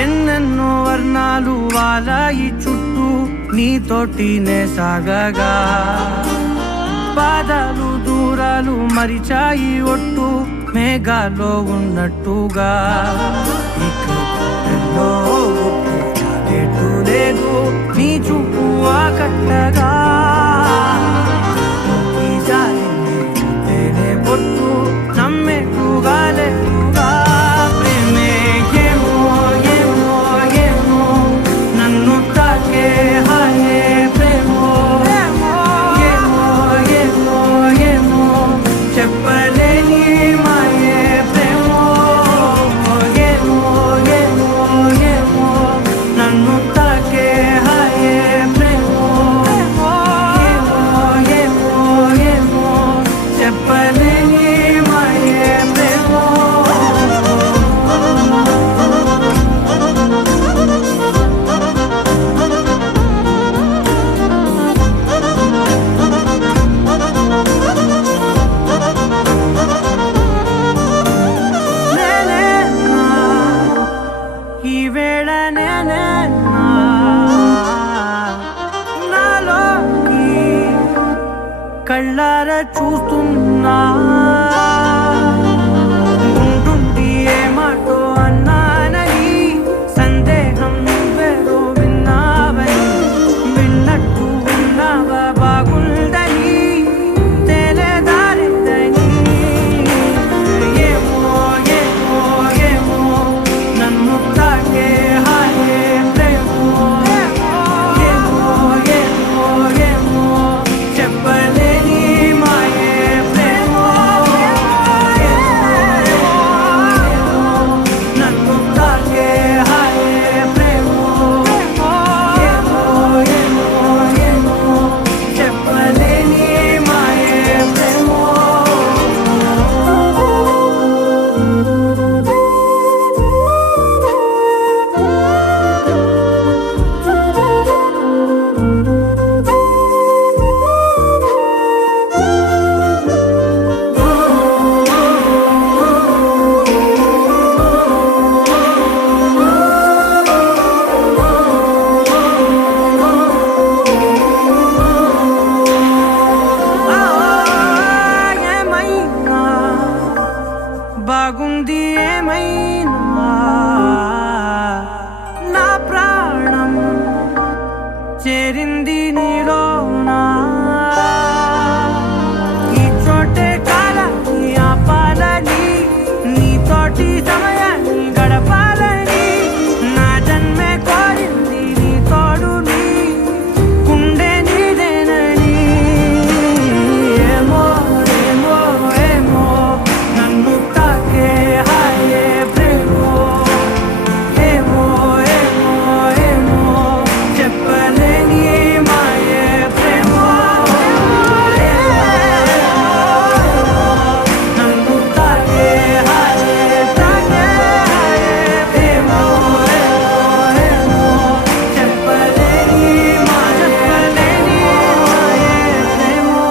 ఎన్నెన్నో వర్ణాలు వాలాయి చుట్టూ నీతోటినే సాగగా పాదాలు దూరాలు మరిచాయి ఒట్టు మేఘాలో ఉన్నట్టుగా లేదు నీ చూపు ఆకట్టగా పొట్టు నమ్మేట్టుగా లేటుగా ప్రేమే ఏమో ఏమో ఏమో నన్ను తాకే హాయే ప్రేమో ఏమో ఏమో ఏమో చెప్పలేని మాయే ప్రేమో ఏమో ఏమో ఏమో నన్ను తాకే హాయే ప్రేమో ఏమో ఏమో ఏమో చెప్పలేని మాయే ప్రేమో ఈ వేళ నేనే నాలోకి కళ్ళారా చూస్తున్నా ఉంటుండి ఏ మాటో అన్నానని సందేహం నువ్వేదో విన్నావని విన్నట్టు ఉన్నావా బాగుందని తెలియదారిద్దని ఏమో ఏమో ఏమో నన్ను తాకే హాయే ప్రేమో ఏమో ఏమో ఏమో చెప్పలేని మాయే ప్రేమో నన్ను తాకే హాయే ప్రేమో ఏమో ఏమో ఏమో చెప్పలేని మాయే ప్రేమో ఏమైనా బాగుంది ఏమైనా నా ప్రాణం చేరింది నీలోనా ఈ చోటే కాలాన్ని ఆపాలని నీతోటి సమయాన్ని గడపాలని నా జన్మే కోరింది నీ తోడుని గుండె నీదేనని ఏమో ఏమో ఏమో నన్ను తాకే హాయే ప్రేమో ఏమో ఏమో ఏమో చెప్పలేని మాయే ప్రేమో నన్ను తాకే హాయే ప్రేమో ఏమో చెప్పలేని మాయే ప్రేమో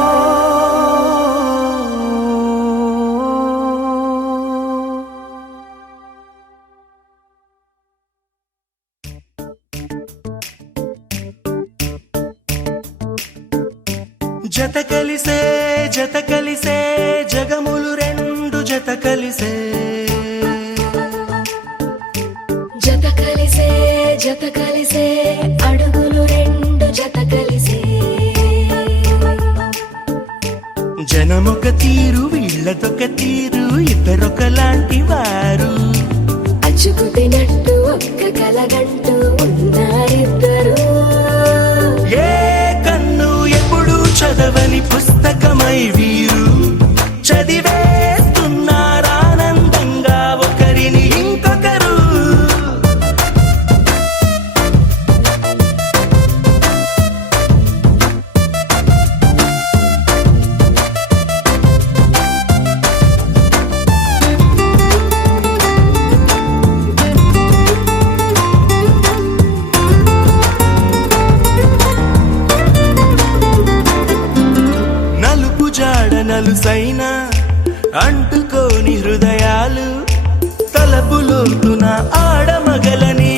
జత కలిసే జగములు రెండు జత కలిసే జత కలిసే అడుగులు రెండు జత కలిసే జనమొక తీరు వీళ్ళదొక తీరు ఇద్దరొకలాంటి వారు అచ్చుకుతినట్టు ఒక్క కలగంటూ ఉన్నారిద్దరు ఏ కన్ను ఎప్పుడు చదవని పుస్తకమై వీరు చదివేస్తున్నారానందంగా ఒకరిని ఇంకొకరు నలుసైన అంటుకోని హృదయాలు తలపులోతున ఆడమగలని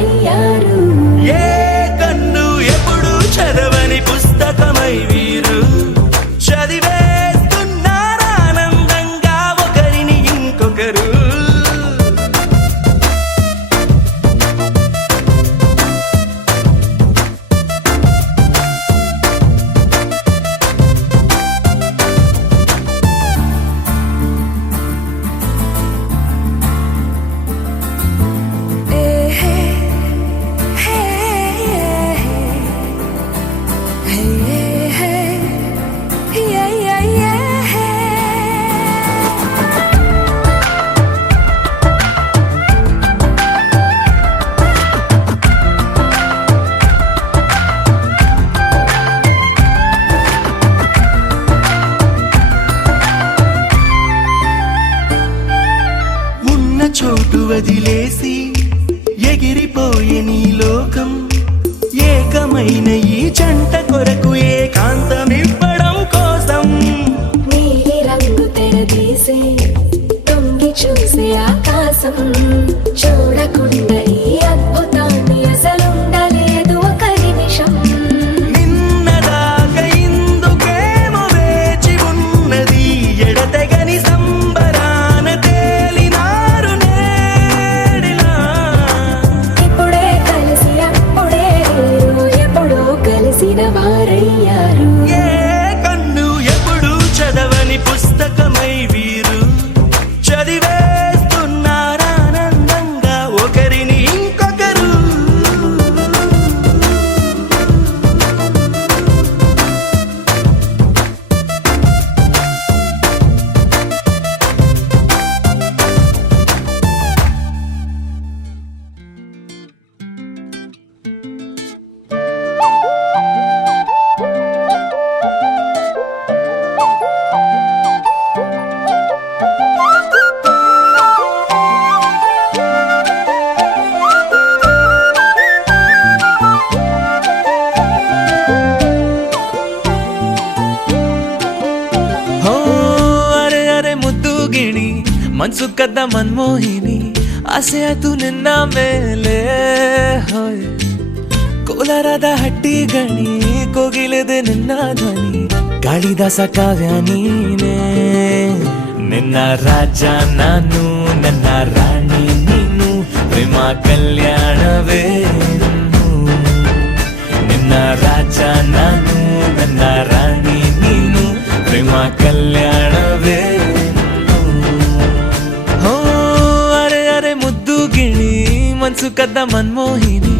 అయ్యారు. ఏ కన్ను ఎప్పుడు చదవని పుస్తకమై వీరు చదివేస్తున్నారానందంగా ఒకరిని ఇంకొకరు. చోటు వదిలేసి ఎగిరిపోయే నీ లోకం ఏకమైన ఈ జంట కొరకు ఏకాంతమివ్వడం కోసం నీలి రంగు తెరదీసే తొంగి చూసే ఆకాశం చూడకుండా ఈ అద్భుతాన్ని అసలుండలేదు ఒక నిమిషం. నిన్నదాకా ఇందుకేమో వేచి ఉన్నది ఎడతెగని సంబరాన తేలినారు నేడిలా. ఇప్పుడే కలిసి అప్పుడే వీరు ఎప్పుడో కలిసిన వారయ్యారు. ఏ కన్ను ఎప్పుడు చదవని పుస్తకమై వీరు చదివేస్తున్నారానందంగా ఒకరిని ఇంకొకరు. ಹೋ ಅರೆ ಅರೆ ಮುದ್ದು ಗಿಣಿ ಮನ್ಸು ಕದ್ದ ಮನ್ಮೋಹಿನಿ ಆಸೆ ಆತು ನಿನ್ನ ಮೇಲೆ ಹೋಯ್ ಕೋಲಾರದ ಹಟ್ಟಿ ಗಣಿ ಕೋಗಿಲೆದೆ ನಿನ್ನ ಧ್ವನಿ ಕಾಳಿದಾಸ ಕಾವ್ಯ ನೀನೇ. ನಿನ್ನ ರಾಜ ನಾನು ನನ್ನ ರಾಣಿ ನೀನು ಪ್ರೇಮ ಕಲ್ಯಾಣವೇನು. ನಿನ್ನ ರಾಜ ನಾನು ನನ್ನ ರಾಣಿ ನೀನು ಪ್ರೇಮ ಕಲ್ಯಾಣವೇನು. ಹೋ ಅರೆ ಅರೆ ಮುದ್ದು ಗಿಣಿ ಮನ್ಸು ಕದ್ದ ಮನ್ಮೋಹಿನಿ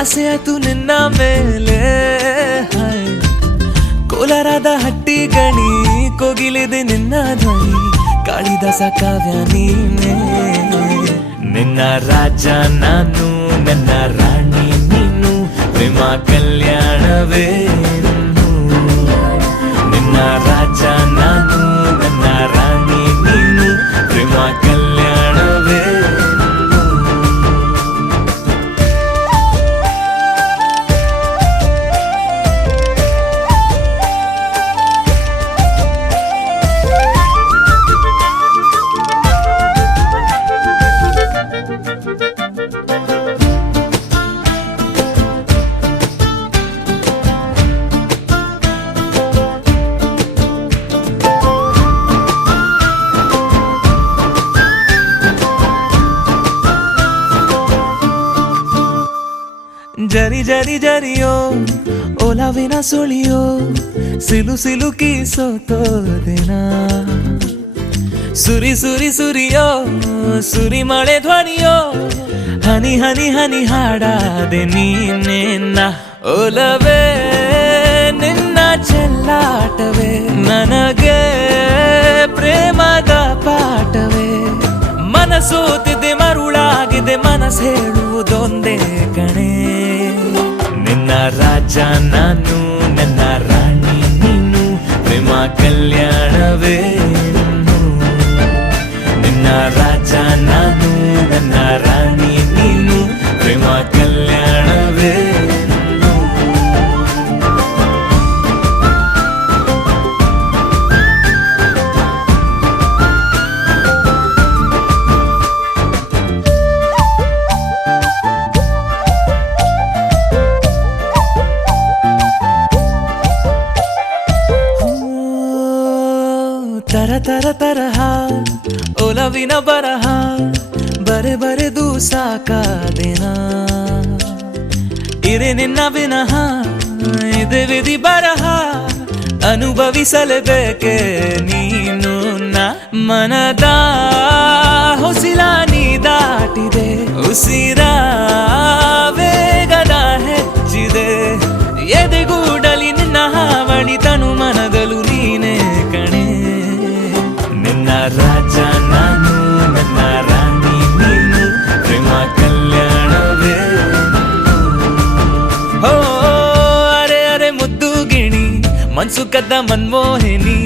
ಆಸೆ ಆತು ನಿನ್ನ ಮೇಲೆ ಹಾಯ್ ಕೋಲಾರದ ಹಟ್ಟಿ ಗಣಿ ಕೋಗಿಲೆದೆ ನಿನ್ನ ಧ್ವನಿ ಕಾಳಿದಾಸ ಕಾವ್ಯ ನೀನೇ. ನಿನ್ನ ರಾಜ ನಾನು ನನ್ನ ರಾಣಿ ನೀನು ಪ್ರೇಮ ಕಲ್ಯಾಣವೇನು. ನಿನ್ನ ರಾಜ ನಾನು ನನ್ನ ರಾಣಿ ನೀನು ಪ್ರೇಮ ಕಲ್ಯಾಣವೇನು. ಜರಿ ಜರಿ ಜರಿಯೋ ಒಲವಿನ ಸುಳಿಯೋ ಸಿಲು ಸಿಲುಕಿ ಸೋತೋದೆನ ಸುರಿ ಸುರಿ ಸುರಿಯೋ ಸುರಿ ಮಳೆ ಧ್ವನಿಯೋ ಹನಿ ಹನಿ ಹನಿ ಹಾಡಾದೆ ನೀನೆನ್ನ ಒಲವೇ ನಿನ್ನ ಚೆಲ್ಲಾಟವೇ ನನಗೆ ಪ್ರೇಮದ ಪಾಠವೇ. ಮನಸೋತಿದೆ ಮರುಳಾಗಿದೆ ಮನಸ್ಸು ಹೇಳುವುದೊಂದೇ ಕಣೆ. ನಿನ್ನ ರಾಜ ನಾನು ನನ್ನ ರಾಣಿ ನೀನು ಪ್ರೇಮ ಕಲ್ಯಾಣವೇನು. ನಿನ್ನ ರಾಜ ನಾನು ನನ್ನ ರಾಣಿ ನೀನು ಪ್ರೇಮ ಕಲ್ಯಾಣವೇನು. ತರಹ ಒಲವಿನ ಬರಹ ಬರೆದು ಸಾಕಾದೆನಾ ಇರೆ ನಿನ್ನ ವಿನಃ ಇದೆ ವಿಧಿ ಬರಹ ಅನುಭವಿಸಲೇಬೇಕೆ ನೀನು ಮನದ ಹೊಸಿಲ ನೀ ದಾಟಿದೆ ಉಸಿರ ವೇಗದ ಹೆಚ್ಚಿದೆ ಎದೆಗೂಡಲಿ ನಿನ್ನ ಹಾವಳಿ ತನು ಮನದಲು ನೀನೇ ಕಣೆ ನಿನ್ನ ರಾಜ ನಾನು ನನ್ನ ರಾಣಿ ನೀನು ಪ್ರೇಮ ಕಲ್ಯಾಣವೇ ಹೋ ಅರೆ ಅರೆ ಮುದ್ದು ಗಿಣಿ ಮನ್ಸು ಕದ್ದ ಮನ್ಮೋಹಿನಿ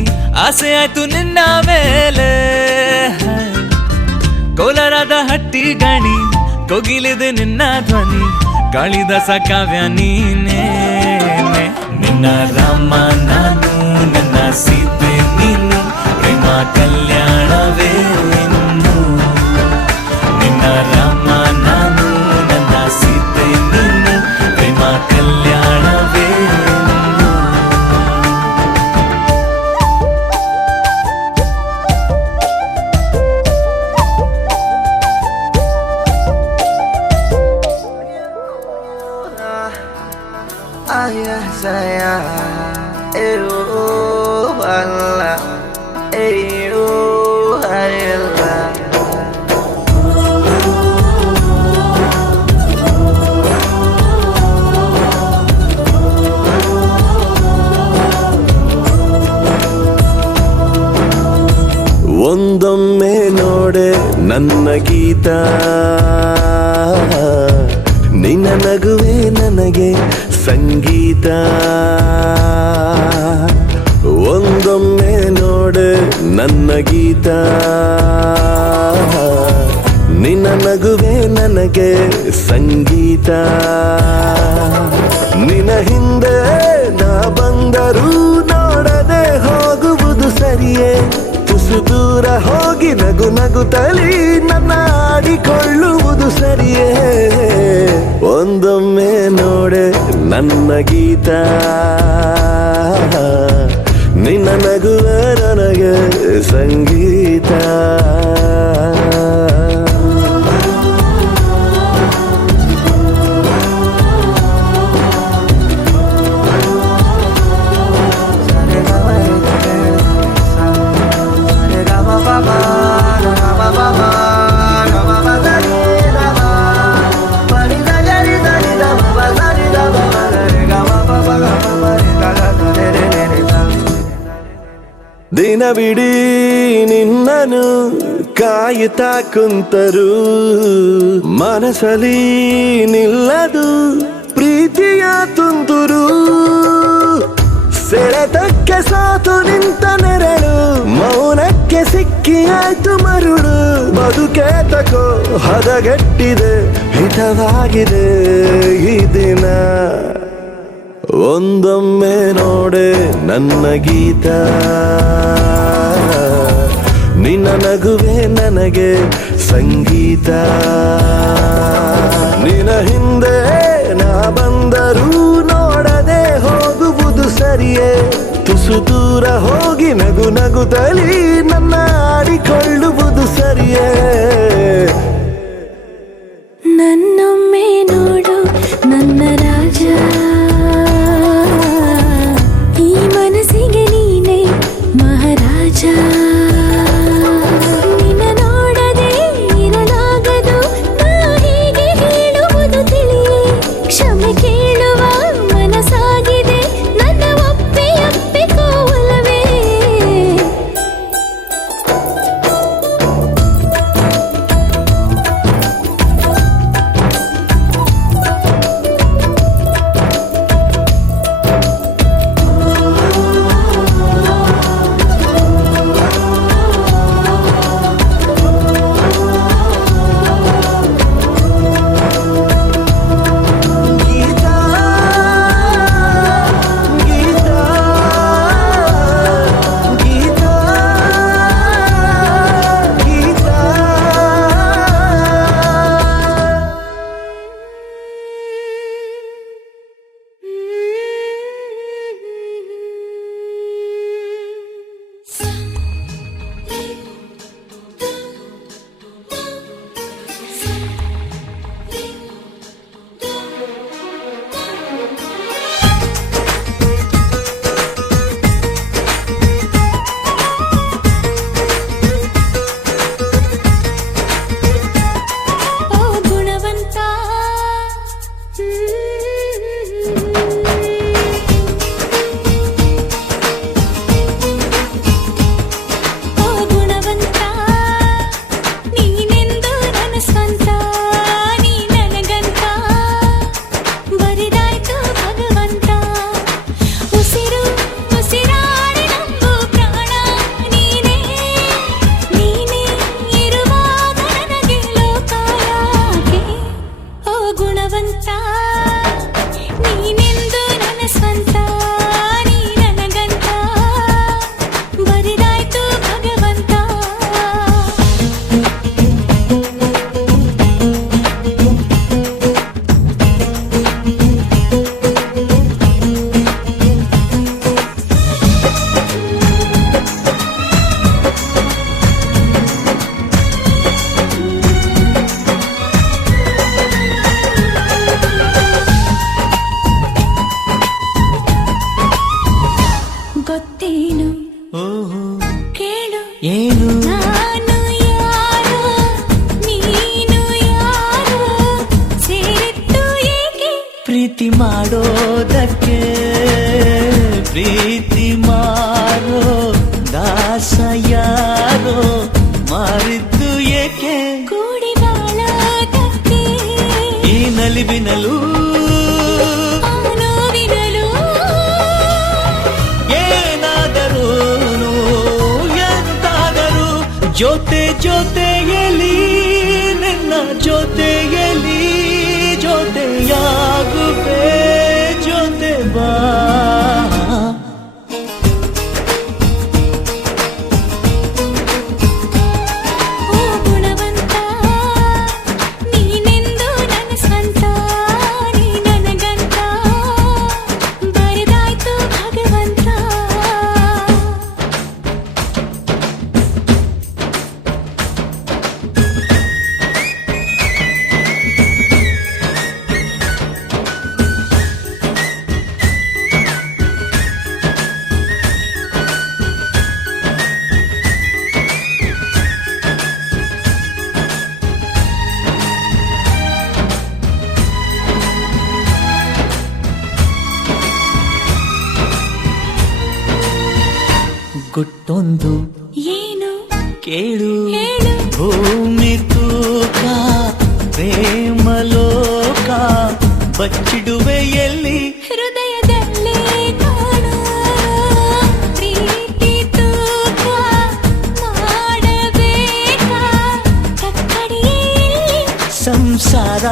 ಆಸೆ ಆಯ್ತು ನಿನ್ನ ಮೇಲೆ ಕೋಲಾರದ ಹಟ್ಟಿ ಗಣಿ ಕೋಗಿಲಿದೆ ನಿನ್ನ ಧ್ವನಿ ಕಾಳಿದಾಸ ಕಾವ್ಯ ನೀನೇ ನಿನ್ನ ರಾಮ ನಾನು ನನ್ನ ಸೀತೆ ನೀನು ಪ್ರೇಮ ಕಲ್ಯಾಣವೇ ಇನ್ನು ನಿನ್ನ ರಾಮ ನಾನು ನನ್ನ ಸೀತೆ ನೀನು ಪ್ರೇಮ ಕಲ್ಯಾಣವೇ ayah saya Allah Allah ಒಂದೊಮ್ಮೆ ನೋಡೆ ನನ್ನ ಗೀತ ನಿನ್ನ ನಗುವೆ ನನಗೆ ಸಂಗೀತ ಒಂದೊಮ್ಮೆ ನೋಡೆ ನನ್ನ ಗೀತ ನಿನ್ನ ನಗುವೆ ನನಗೆ ಸಂಗೀತ ನಿನ್ನ ಹಿಂದೆ ನಾ ಬಂದರೂ ನೋಡದೆ ಹೋಗುವುದು ಸರಿಯೇ ತುಸು ದೂರ ಹೋಗಿ ನಗು ನಗುತ್ತಲಿ ನನ್ನ ಆಡಿಕೊಳ್ಳುವುದು ಸರಿಯೇ ಒಂದೊಮ್ಮೆ ನೋಡೆ ನನ್ನ ಗೀತ ನಿನ್ನ ನಗುವ ನನಗೆ ಸಂಗೀತ ದಿನವಿಡೀ ನಿನ್ನನು ಕಾಯುತ್ತಾ ಕುಂತರು ಮನಸಲಿ ನಿಲ್ಲದು ಪ್ರೀತಿಯ ತುಂತುರು ಸೆಳೆತಕ್ಕೆ ಸಾತು ನಿಂತ ನೆರಳು ಮೌನಕ್ಕೆ ಸಿಕ್ಕಿ ಆಯ್ತು ಮರುಳು ಬದುಕೆ ತಕೋ ಹದಗೆಟ್ಟಿದೆ ಹಿತವಾಗಿದೆ ಈ ದಿನ ಒಂದೊಮ್ಮೆ ನೋಡೆ ನನ್ನ ಗೀತ ನಿನ್ನ ನಗುವೆ ನನಗೆ ಸಂಗೀತ ನಿನ್ನ ಹಿಂದೆ ನಾ ಬಂದರೂ ನೋಡದೆ ಹೋಗುವುದು ಸರಿಯೇ ತುಸು ದೂರ ಹೋಗಿ ನಗು ನಗುತ್ತಲಿ ನನ್ನ ಆಡಿಕೊಳ್ಳುವುದು ಸರಿಯೇ ನನ್ನೊಮ್ಮೆ ನೋಡು ನನ್ನ ರಾಜ ಈ ಮನಸ್ಸಿಗೆ ನೀನೆ ಮಹಾರಾಜ ನಿನ್ನ ನೋಡದೆ ಇರಲಾಗದು ನಾ ಹೀಗೆ ಹೇಳುವುದು ತಿಳಿಯೇ ಕ್ಷಮೆ ಕೇಳುವ ಮನಸ್ಸಾಗಿದೆ ನನ್ನ ಒಪ್ಪಿಕೋವಲ್ಲವೇ ನೀನೆಂದು ನನ್ನ ಸ್ವಂತ ನೀ ನನಗಂತ ಬರಿದಾಯ್ತು ಭಗವಂತ. ಗೊತ್ತೇನು ಓಹೋ ಕೇಳು ಏನು ನಾನು ಯಾರು ನೀನು ಯಾರು ಸೇರಿತ್ತು ಏಕೆ ಪ್ರೀತಿ ಮಾಡೋದಕ್ಕೆ ಪ್ರೀತಿ ಮಾರೋ ದಾಸ ಯಾರೋ ಮಾರಿದ್ದು ಏಕೆ ಕೂಡಿ ಬಾಳೋದಕ್ಕೆ ಈ ನಲಿವಿನಲು ಆ ನೋವಿನಲು ಏನಾದರೂನು ಎಂತಾದರೂ ಜೊತೆ ಜೊತೆಯಲಿ ನಿನ್ನ ಜೊತೆಯಲಿ ಜೊತೆಯಾಗುವೆ ಜೊತೆ ಬಾ. ಓ ಗುಣವಂತ ನೀನೆಂದು ನನ್ನ ಸ್ವಂತ ನೀ ನನಗಂತ ಬರಿದಾಯ್ತು ಭಗವಂತ. ಗುಟ್ಟೊಂದು ಏನು ಕೇಳು ಹೇಳು ಭೂಮಿ ತೂಕ ಪ್ರೇಮಲೋಕ ಬಚ್ಚಿಡುವೆ ಎಲ್ಲಿ ಹೃದಯದಲ್ಲೇ ಕಾಣು ಪ್ರೀತಿ ತೂಕ ಮಾಡಬೇಕಾ ಕಕ್ಕಡಿಯಲ್ಲಿ ಸಂಸಾರ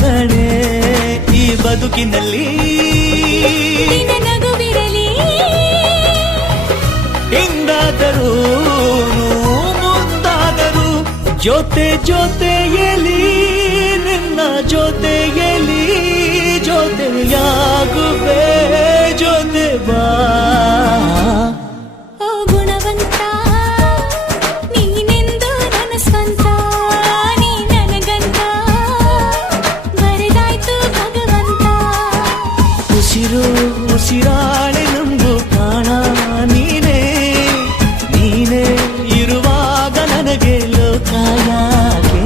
ಕಣೆ ಈ ಬದುಕಿನಲ್ಲಿ ನಿನ್ನ ನಗುವಿರಲಿ ಹಿಂದಾದರೂ ಮುಂದಾದರೂ ಜೊತೆ ಜೊತೆಯಲಿ ನಿನ್ನ ಜೊತೆಯಲಿ ಜೊತೆಯಾಗುವೆ ಜೊತೆ ಬಾ. ಓ ಗುಣವಂತ ನೀನೆಂದು ನನ್ನ ಸ್ವಂತ ನೀ ನನಗಂತ ಬರಿದಾಯ್ತು ಭಗವಂತ. ಉಸಿರು ಉಸಿರಾಳೆ ನಂಬು ಪ್ರಾಣ ನೀನೇ ನೀನೇ ಇರುವಾಗ ನನಗೆ ಲೋಕ ಯಾಕೆ.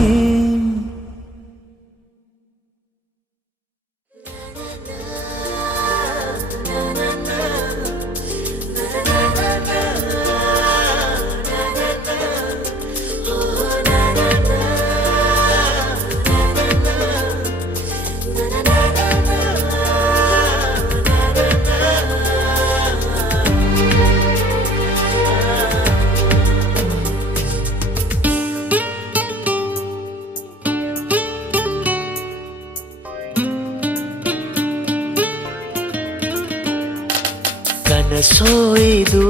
ಕನಸೋಯ್ದು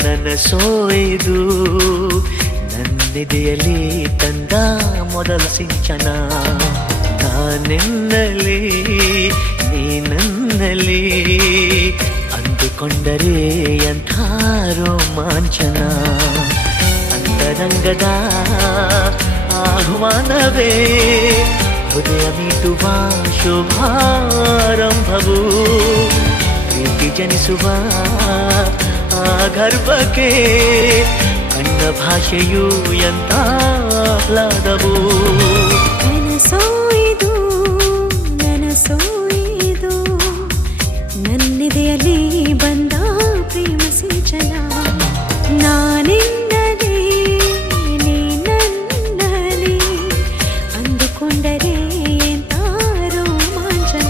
ನನಸೋಯ್ದು ನನ್ನೆದೆಯಲ್ಲಿ ತಂದ ಮೊದಲ ಸಿಂಚನ ನಾನೆನ್ನಲಿ ನೀನನ್ನಲಿ ಅಂದುಕೊಂಡರೆ ಎಂಥ ರೋಮಾಂಚನ ಅಂತರಂಗದ ಆಹ್ವಾನವೇ ಹೃದಯ ಮೀಟುವ ಶುಭಾರಂಭವು ಪ್ರೀತಿ ಜನಿಸುವ ಆ ಗರ್ಭಕ್ಕೆ ಕಣ್ಣ ಭಾಷೆಯು ಎಂಥ ಆಹ್ಲಾದವು ನನಸೋಯ್ದು ನನಸೋಯ್ದು ನನ್ನೆದೆಯಲ್ಲಿ ಬಂದ ಪ್ರೇಮ ಸಿಂಚನ ನಾನೆನ್ನಲಿ ನೀನನ್ನಲಿ ಅಂದುಕೊಂಡರೆ ಎಂಥ ರೋಮಾಂಚನ.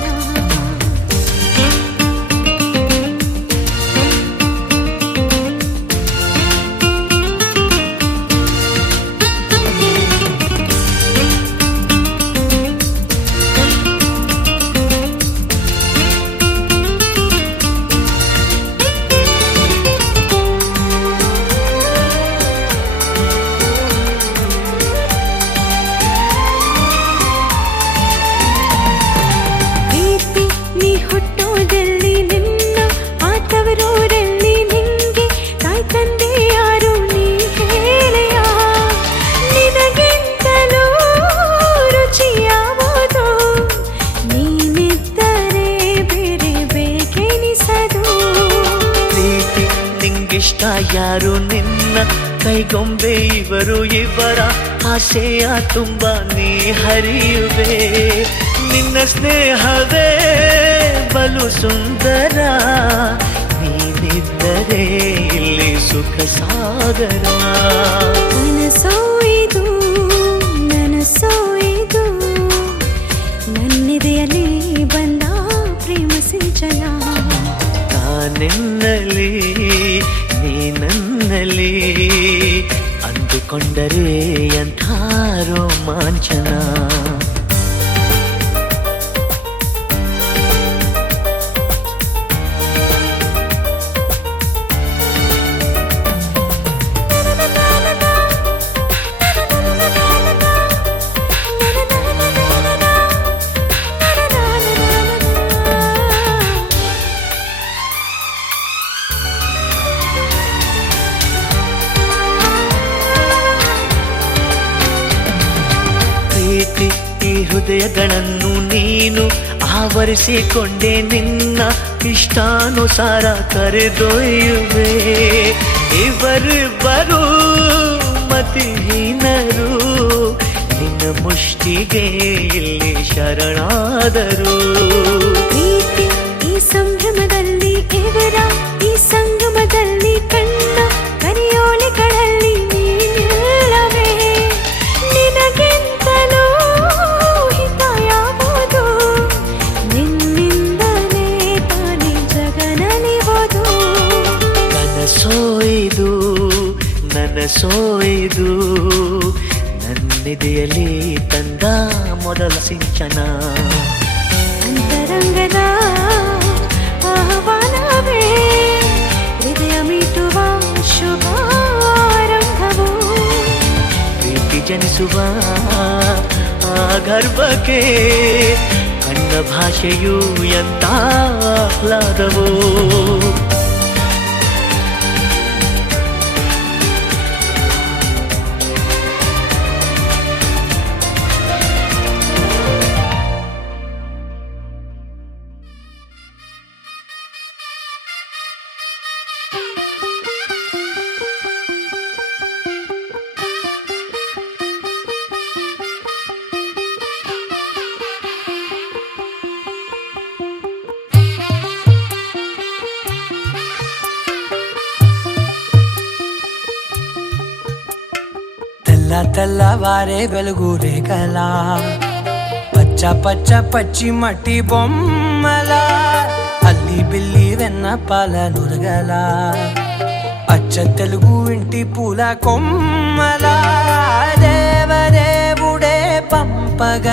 ಇಷ್ಟ ಯಾರು ನಿನ್ನ ಕೈಗೊಂಬೆ ಇವರು ಇವರ ಆಸೆಯ ತುಂಬ ನೀ ಹರಿಯುವೆ ನಿನ್ನ ಸ್ನೇಹವೇ ಬಲು ಸುಂದರ ನೀನಿದ್ದರೆ ಇಲ್ಲಿ ಸುಖ ಸಾಗರ ನನಸೋಯ್ದು ನನಸೋಯ್ದು ನನ್ನೆದೆಯಲ್ಲಿ ಬಂದ ಪ್ರೇಮ ಸಿಂಚನ ನಾನೆನ್ನಲಿ ನೀ ನನ್ನಲ್ಲಿ ಅಂದುಕೊಂಡರೆ ಅಂಥ ರೋಮಾಂಚನ ಈ ಹೃದಯಗಳನ್ನು ನೀನು ಆವರಿಸಿಕೊಂಡೆ ನಿನ್ನ ಇಷ್ಟಾನುಸಾರ ಕರೆದೊಯ್ಯುವೆ ಇವರಿಬ್ಬರು ಮತಿಹೀನರು ನಿನ್ನ ಮುಷ್ಟಿಗೆ ಇಲ್ಲಿ ಶರಣಾದರು ಪ್ರೀತಿ ಈ ಸಂಭ್ರಮದಲ್ಲಿ ಇವರ ಈ ಸಂಗಮದಲ್ಲಿ ಕಣ್ಣ ಕರಿಯೋಲೆಗಳಲ್ಲಿ ನೀನಿಲ್ಲವೇ ನಿನಗಿಂತಲೂ ಹಿತ ಯಾವುದು ನಿನ್ನಿಂದಲೇ ತಾನೇ ಜಗನಲಿವುದು ನನಸೋಯ್ದು ನನಸೋಯ್ದು ನನ್ನಿದೆಯಲ್ಲಿ ತಂದ ಮೊದಲ ಸಿಂಚನ ಅಂತರಂಗದ ಆಹ್ವಾನವೇ ಹೃದಯ ಮೀಟುವ ಶುಭಾರಂಭವು ಪ್ರೀತಿ ಜನಿಸುವ ಆ ಗರ್ಭಕ್ಕೆ ಕಣ್ಣ ಭಾಷೆಯು ಎಂತ ಆಹ್ಲಾದವೋ తెల్లవారే వెలుగు రేఖలా పచ్చ పచ్చ పచ్చి మట్టి బొమ్మల అల్లి బిల్లి వెన్న పాల నురగల అచ్చ తెలుగు ఇంటి పూల కొమ్మల దేవదేవుడే పంపగ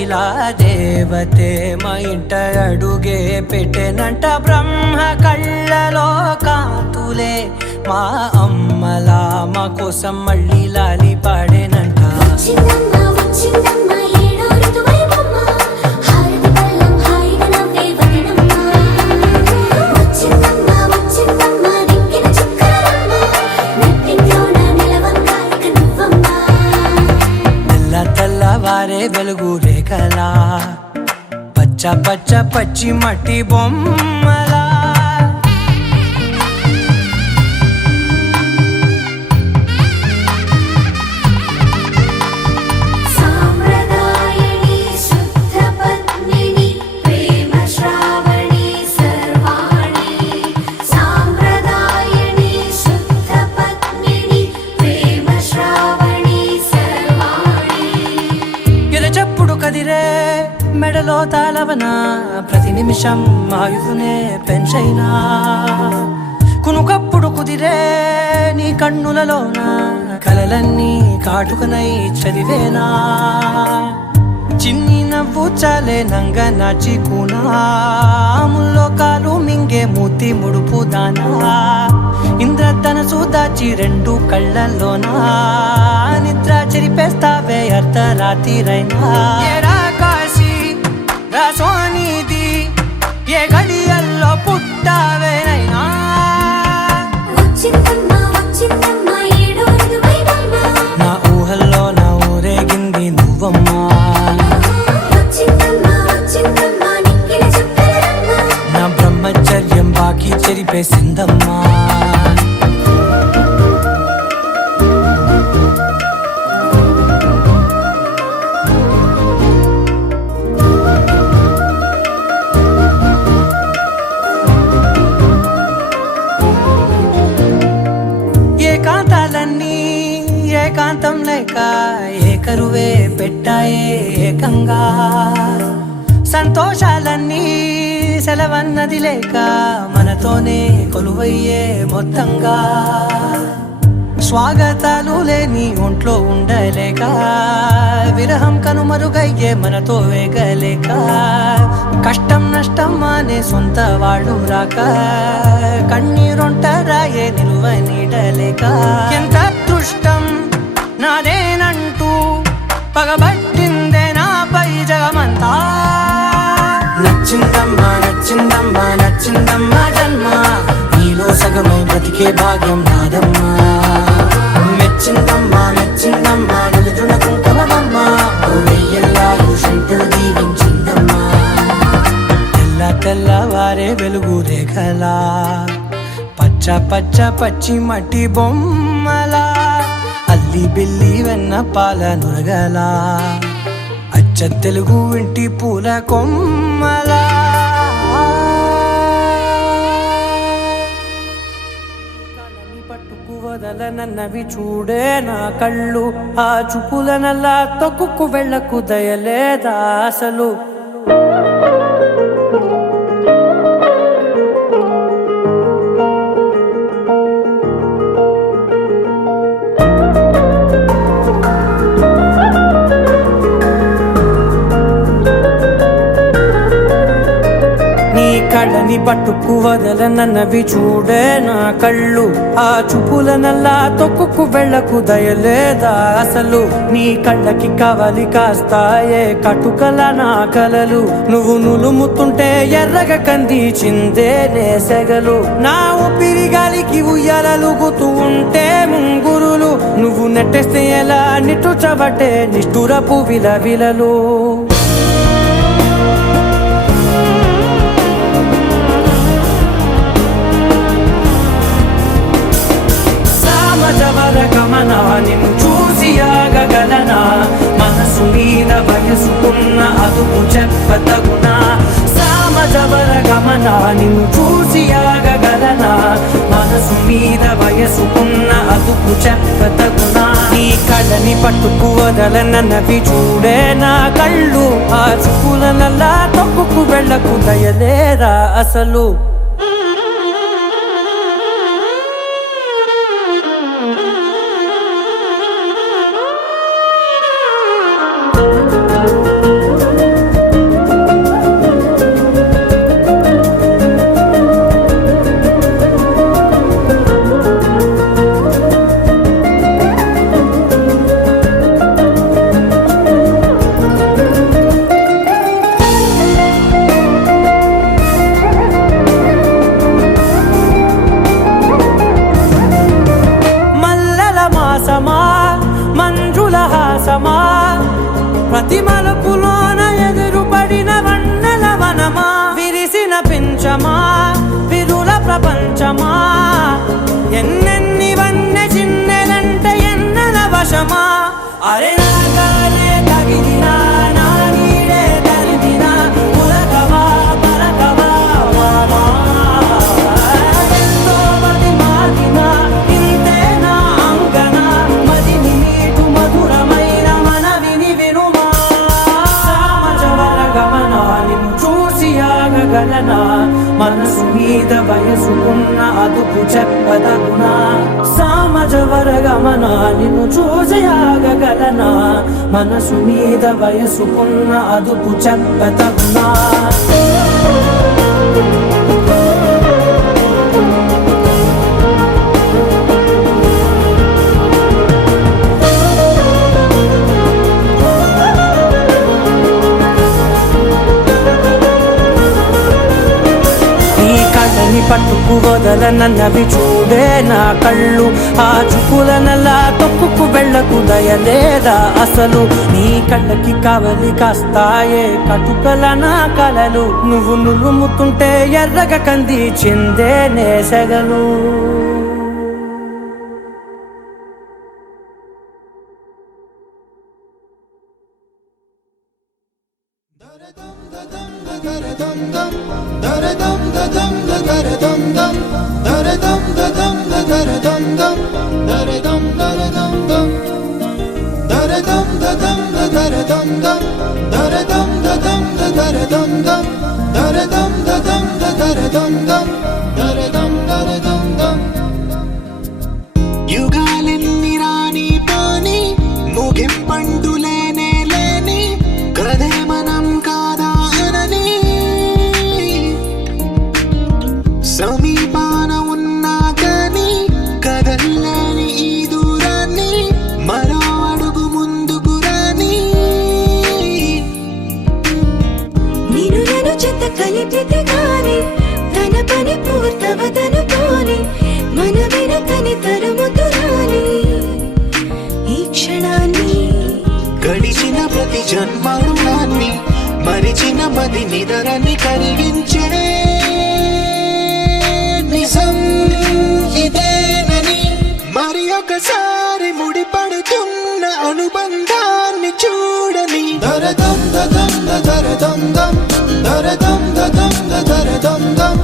ఇలా దేవతే మా ఇంట అడుగే పెట్టెనంట బ్రహ్మ కళ్ళలో కాంతులే మా అమ్మలా మా కోసం మళ్ళీ లాలి పాడేనంట వచ్చిందమ్మ వచ్చిందమ్మ ఏడో ఋతువైవమ్మ హారతి పళ్ళం హాయిగా నవ్వే వదినమ్మ వచ్చిందమ్మ వచ్చిందమ్మ దిక్కిన చుక్కలమ్మ నెట్టింట్లోన నిలవంగా ఇక నువ్వమ్మ తెల్లవారే వెలుగు రేఖలా పచ్చ పచ్చ పచ్చి మట్టి బొమ్మలా మెడలో తాళవన ప్రతి నిమిషం ఆయువునే పెంచైనా కునుకప్పుడు కుదిరే నీ కన్నులలోన కలలన్నీ కాటుకనై చదివేనా చిన్ని నవ్వు చాలే నంగ నాచి కూనాముల్లో కాలు మింగే మూతి ముడుపు దానా ఇంద్రధనసు దాచి రెండు కళ్ళల్లోనా నిద్ర చెరిపేస్తావే అర్ధరాత్రిరైనా సోనిది ఏ గడియల్లో పుట్టావేనైనా వచ్చిందమ్మ వచ్చిందమ్మ ఏడో ఋతువైవమ్మ నా ఊహల్లో నా ఊరేగింది నువ్వమ్మా వచ్చిందమ్మ వచ్చిందమ్మ నిక్కిన చుక్కలమ్మ నా బ్రహ్మచర్యం బాకీ చెరిపేసిందమ్మా లేక ఏకరువే పెట్టాయే ఏకంగా సంతోషాలన్నీ సెలవన్నది లేక మనతోనే కొలువయ్యే మొత్తంగా స్వాగతాలు లేని ఒంట్లో ఉండలేక విరహం కనుమరుగయ్యే మనతో వేగలేక కష్టం నష్టం అనే సొంత వాడు రాక కన్నీరొంటరాయే నిలువ నీడలేక ఎంత అదృష్టం నాదేనంటూ పగబట్టిందే నాపై జగమంతా నచ్చిందమ్మా నచ్చిందమ్మా నచ్చిందమ్మా జన్మ నీలో సగమై బ్రతికే భాగ్యం నాదమ్మా మెచ్చిందమ్మా మెచ్చిందమ్మా నిలుచున్న కుంకుమమ్మా వెయ్యల్లాలు శంకరు దీవించిందమ్మా తెల్ల తెల్లవారే వెలుగు రేఖలా పచ్చ పచ్చ పచ్చి మట్టి బొమ్మలా అల్లి బిల్లి వెన్న పాల నురగలా అచ్చ తెలుగు ఇంటి పూల కొమ్మలా పట్టుకు వదలనన్నవి చూడే నా కళ్ళు ఆ చూపులనల్లా తొక్కుకు వెళ్ళకు దయలేదా అసలు కళ్ళని పట్టుకు వదలనన్నవి చూడే నా కళ్ళు ఆ చూపులనల్లా తొక్కుకు వెళ్ళకు దయలేదా అసలు నీ కళ్ళకి కవలి కాస్తాయే కటుకల నా కలలు నువ్వు నులుముతుంటే ఎర్రగా కంది చిందే నేసెగలు నా ఊపిరి గాలికి ఉయ్యాలలుగుతూ ఉంటే ముంగురులు నువ్వు నెట్టేస్తే ఎలా నిట్టుచబట్టే నిష్ఠురపు విలవిలలు గమనా నిన్ను చూసి ఆగగలనా మనసు మీద వయసుకున్న అదుపు చెప్పతగునా సామజవర గమనా నిన్ను చూసి ఆగగలనా మనసు మీద వయసుకున్న అదుపు చెప్పతగునా నీ కళ్ళని పట్టుకు వదలనన్నవి చూడే నా కళ్ళు ఆ చూపులనల్లా తొక్కుకు వెళ్ళకు దయలేరా అసలు మంజుల హాసమా ప్రతి మలుపులోన ఎదురుపడిన వన్నెల వనమా విరిసిన పించమా విరుల ప్రపంచమా ఎన్నెన్ని వన్నె చిన్నెలంటే ఎన్నెల వశమా అరే నాగానే తగిలినా నా నీడే తరిమినా ఉలకవా పలకవా మామా ఎంతో మతి మాటినా ఇంతే నా అంగన మదిని నీటు మధురమైన మనవిని వినుమా సామజవర గమనా నిన్ను చూసి ఆగగలనా మనసు మీద వయసుకున్న అదుపు చెప్పదగునా సామజవర గమనా నిన్ను చూసి ఆగగలనా మనసు మీద వయసుకున్న అదుపు చెప్పదగునా పట్టుకు వదలనన్నవి చూడే నా కళ్ళు ఆ చూపులనల్లా తొక్కుకు వెళ్ళకు దయలేదా అసలు నీ కళ్ళకి కవలి కాస్తాయే కటుకల నా కలలు నువ్వు నులుముతుంటే ఎర్రగా కంది చిందే నేసెగలు దరదం దదం దరదం దం దరదం దదం దరదం దం దరదం దదం దరదం దం దరదం దరదం దం యుగాలెన్ని రాని పోని ముగింపండు లేనే లేని కదే మనం కాదా అనని సమీపాన ఉన్నా కానీ కదల్లేని ఈ దూరాన్ని మరో అడుగు ముందుకు రాని నిన్ను నన్ను చెత్త కలిపితే గాని తన పని పూర్తవదనుకోని మన వెనకని తరుముతురాని ఈ క్షణాన్ని గడిచిన ప్రతి జన్మరుణాన్ని మరిచిన మది నిదరని కరిగించే నిజం ఇదేనని మరి ఒకసారి ముడిపడుతున్న అనుబంధాన్ని చూడని దరదం దదం దరదం దం దరదం దదం దరదం దం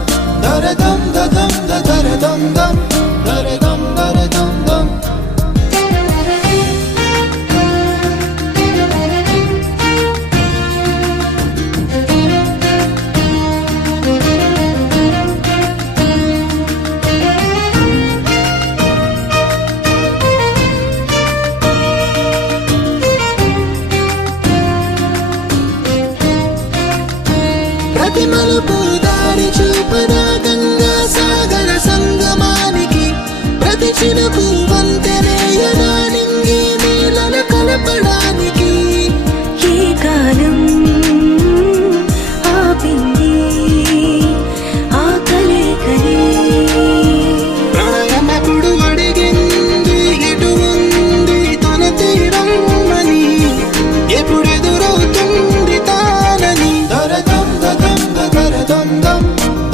దరదం దదం దరదం దం దరదం దరదం దం ప్రతి మలుపు దారి చూపదా గంగా సాగర సంగమానికి ప్రతి చినుకు వంతెనేయనా నింగి నీళ్ళను కలపడానికి ఏ కాలం ఆపింది ఆ కలయికని ప్రళయమెప్పుడు అడిగింది ఎటు ఉంది తన తీరమ్మని ఎప్పుడెదురవుతుంది తానని దరదం దదం దరదం దం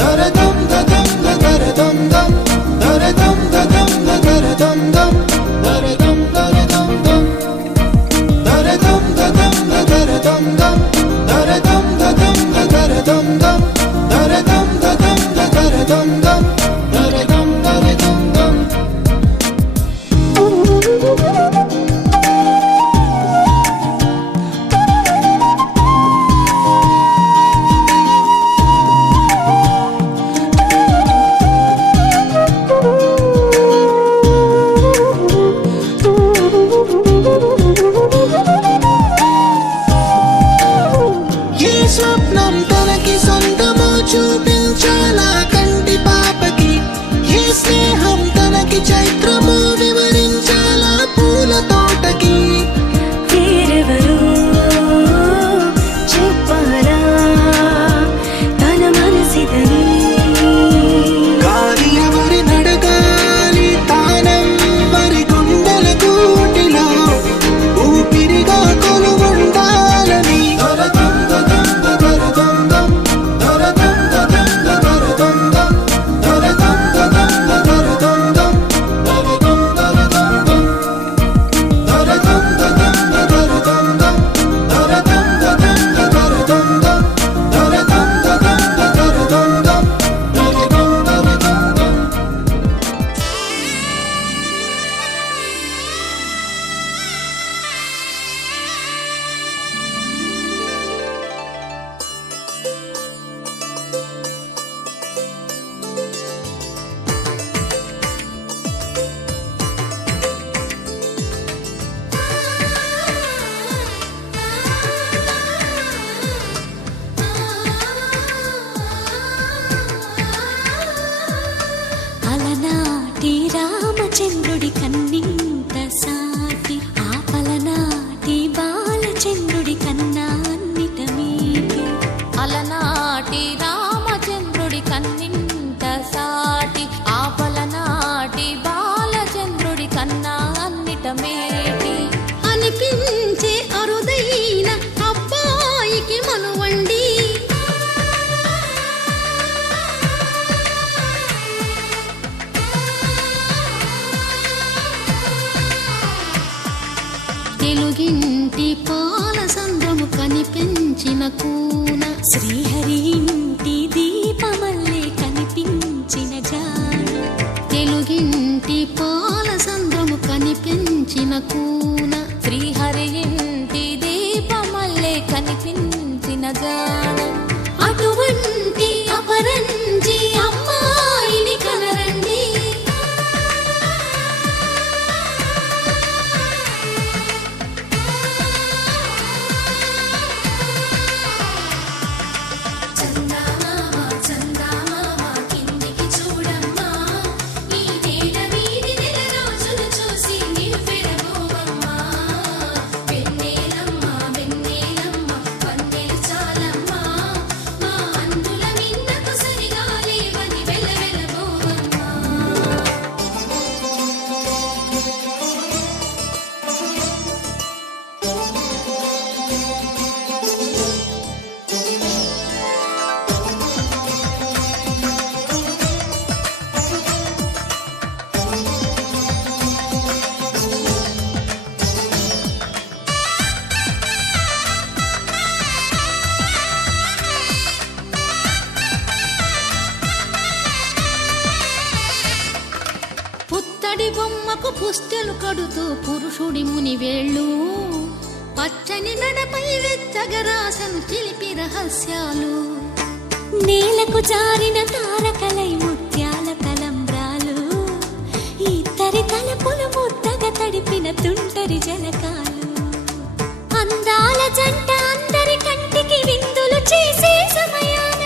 దరదం దదం దరదం దం దరదం దదం దరదం దం దరదం దరదం దం దరదం దదం దరదం దం దరదం దదం దరదం దం దరదం దదం దరదం దం దరదం దరదం దం ఏ స్వప్నం తనకి సొంతమో చూపించాలా కంటి పాపకి ఏ స్నేహం తనకి చైత్రమో వివరించాలా పూల తోటకి వేరెవరో చెప్పాలా తన మనసిదని గాలి ఎవరి నడగాలి తానెవ్వరి గుండెల కూటిలో ఊపిరిగా కొలువుండాలని దరదం దదం దరదం దం దరదం దదం దరదం దం దరదం దదం దరదం దం దరదం దరదం దం దరదం దదం దరదం దం దరదం దదం దరదం దం దరదం దదం దరదం దం దరదం దరదం దం అలనాటి రామచంద్రుడి కన్నింత సాటి ఆపలనాటి బాలచంద్రుడి కన్నా అన్నిట మీటి అలనాటి రామచంద్రుడి కన్నింత సాటి ఆపలనాటి బాలచంద్రుడి కన్నా అన్నిట మేటి అనిపించే అరుదైన అబ్బాయికి మనువండి తెలుగింటి పాల సంద్రము కనిపించిన కూన శ్రీహరి ఇంటి దీపమల్లే కనిపించిన జాడ తెలుగింటి పాల సంద్రము కనిపించిన కూన శ్రీహరి పుత్తడి బొమ్మకు పుస్తెలు కడుతూ పురుషుడి ముని వేళ్ళు పచ్చని మెడపై వెచ్చగరాసను చిలిపి రహస్యాలు నేలకు జారిన తారకలై ముత్యాల తలంబ్రాలు ఇద్దరి తలపులు ముద్దగా తడిపిన తుంటరి జలకాలు అందాల జంట అందరి కంటికి విందులు చేసే సమయాన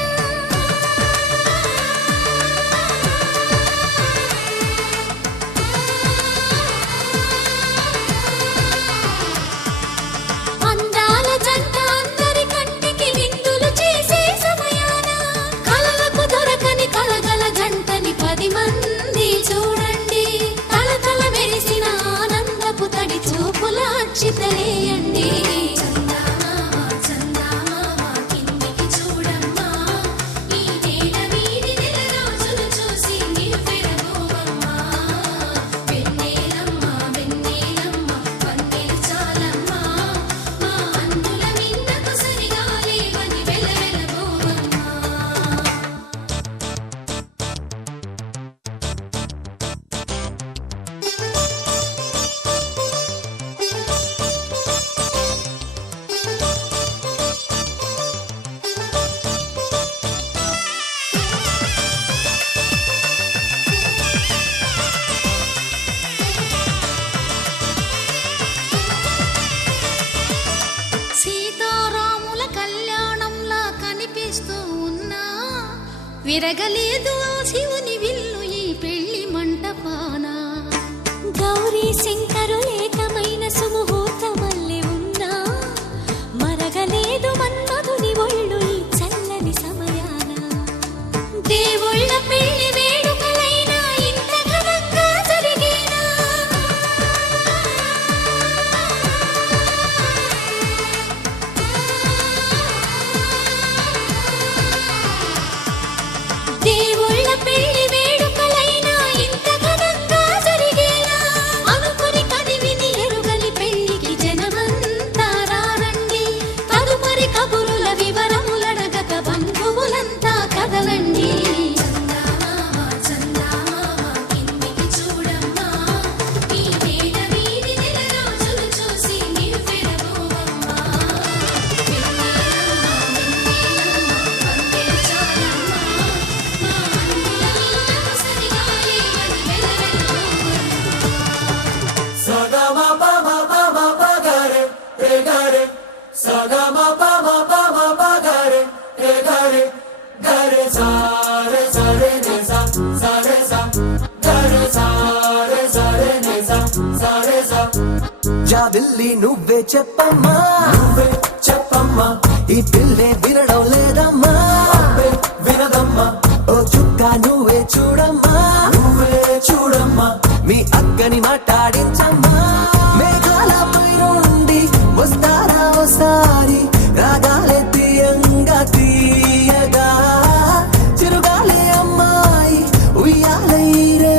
అందాల జంట అందరి కంటికి విందులు చేసే సమయాన కలలకు దొరకని కలగల జంటని 10 మంది చూడండి తలతల మెరిసిన ఆనందపు తడి చూపుల అక్షితలేయండి సీతారాముల కళ్యాణంలా కనిపిస్తూ ఉన్నా విరగలేదు ఆ శివుని విల్లు ఈ పెళ్లి మంటపాన గౌరీ శంకరు ఏకమైన సుముహూర్తమల్లె ఉన్నా మరగలేదు మన్మధుని ఒళ్ళు ఈ చల్లని సమయాన దేవుళ్ళ పెళ్లి వేడుకలైనా ఇంత ఘనంగా జరిగేనా దేవుళ్ళ పెళ్లి వేడుకలైనా ఇంత ఘనంగా జరిగేలా అనుకుని కదివిని ఎరుగని పెళ్లికి జనమంతా రారండి తదుపరి కబురుల వివరములడగక బంధువులంతా కదలండి జాబిల్లి నువ్వే చెప్పమ్మా ఈ పిల్లే వినడం లేదమ్మా వినదమ్మా ఓ చుక్క నువ్వే చూడమ్మా మీ అక్కని మాట్లాడించమ్మా మేఘాలపై నుండి వస్తారా ఓసారి రాగాలే తీయగా చిరుగాలే అమ్మాయి ఉయ్యాలై రే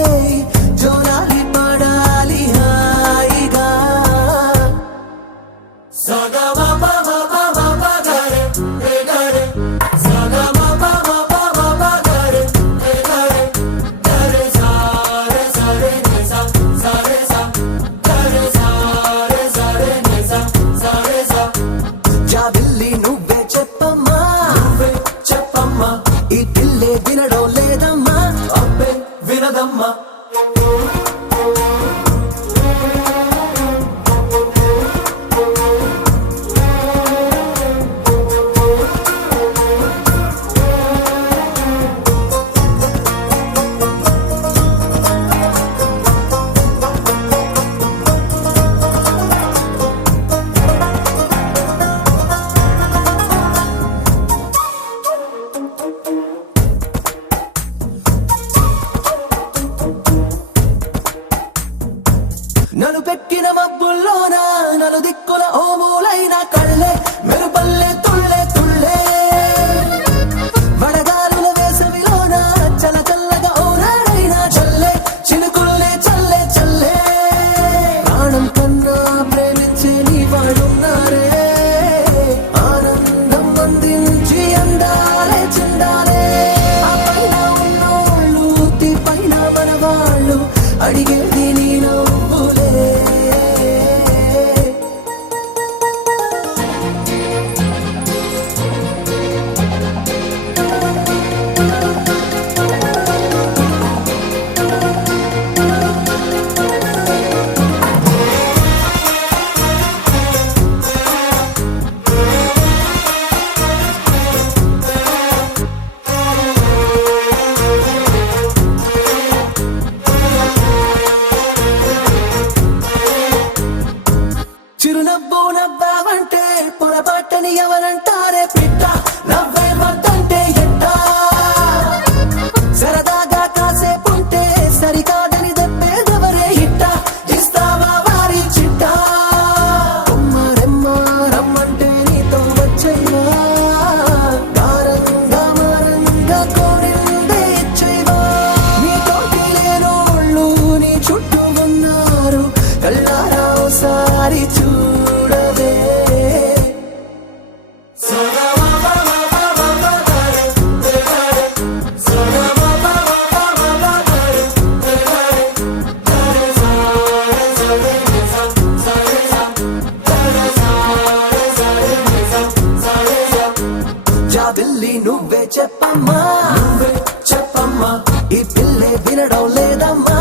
జోరాలి పడాలి హాయిగా జాబిల్లి నువ్వే చెప్పమ్మా ఈ పిల్లే వినడం లేదమ్మా అబ్బే వినదమ్మా బిల్లి నువ్వే చెప్పమ్మా ఈ పిల్లే వినడం లేదమ్మా